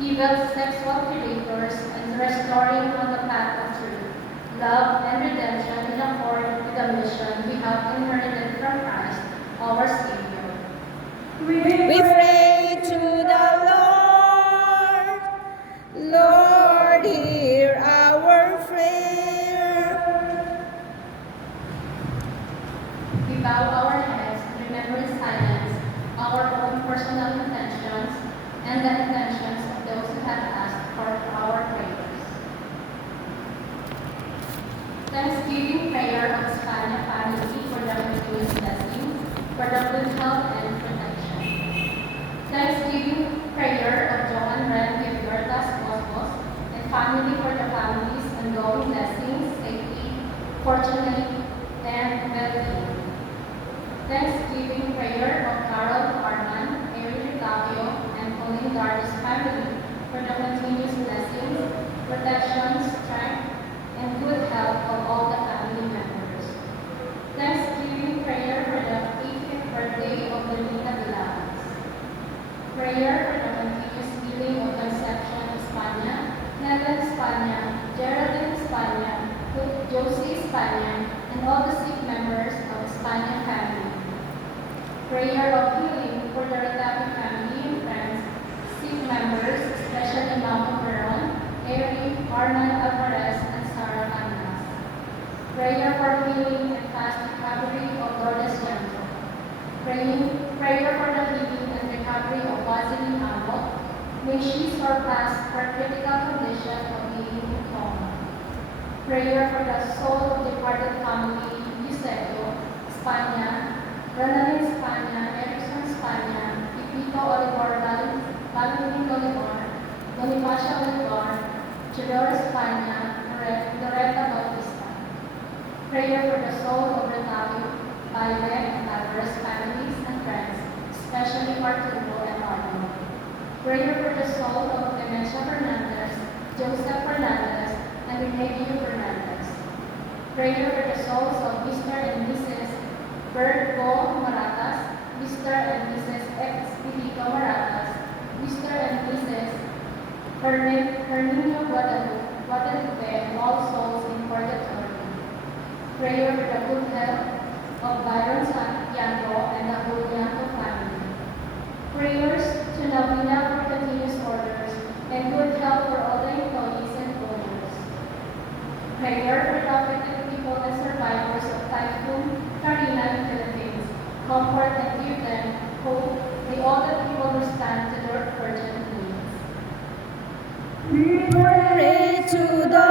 evil sexual predators, and restoring on the path of truth, love, and redemption in accord with the mission we have inherited from Christ, our Savior. We pray to the Lord. Lord, hear our prayer. We bow our heads and remember in silence our own personal intentions and the intentions of those who have asked for our prayers. Thanksgiving prayer of Spania family for the continuous blessing, for the good health and protection. Thanksgiving prayer of Joan Ren with Bertas Cosmos and family for the family's ongoing blessings, safety, fortunate, and well-being. Thanksgiving prayer of Carol Harman, Eric Tapio, and Pauline Dardo's family for the continuous blessings, protection, strength, and good health of all the family members. Thanksgiving prayer for the 80th birthday of Dominga Villagas. Prayer for the continuous healing of Concepcion Espana, Helen Espana, Geraldine Espana, Josie Espana, and all the sick members of Espana family. Prayer of healing for the Retapi family and friends, sick members, especially Mama Peron, Eric, Arnan Alvarez, and Sarah Canas. Prayer for healing and fast recovery of Lourdes Yanto. Prayer for the healing and recovery of Vaseline Amot. May she surpass her critical condition of being coma. Prayer for the soul of departed family, Eusebio, Espana, Renalyn Espana, Erickson Espana, Pipito Olivar, Valentin Olivar, Bonifacio Olivar, Chidor Espana, Loretta Bautista. Prayer for the soul of Retavio, Baile, and Alvarez families and friends, especially Martulo and Arno. Prayer for the soul of Clemencia Fernandez, Joseph Fernandez, and Remigio Fernandez. Prayer for the souls of Mr. and Mrs. Bert Go Maratas, Mr. and Mrs. Expedito Maratas, Mr. and Mrs. Herminio Guadalupe, and all souls in purgatory. Prayer for the good health of Byron Santiago and the whole Yanto family. Prayers to Navina for continuous orders and good health for all the employees and owners. Prayer for the affected people and survivors of Typhoon Karina in the Philippines. Comfort and give them hope. May all the people respond to their urgent needs. We pray to the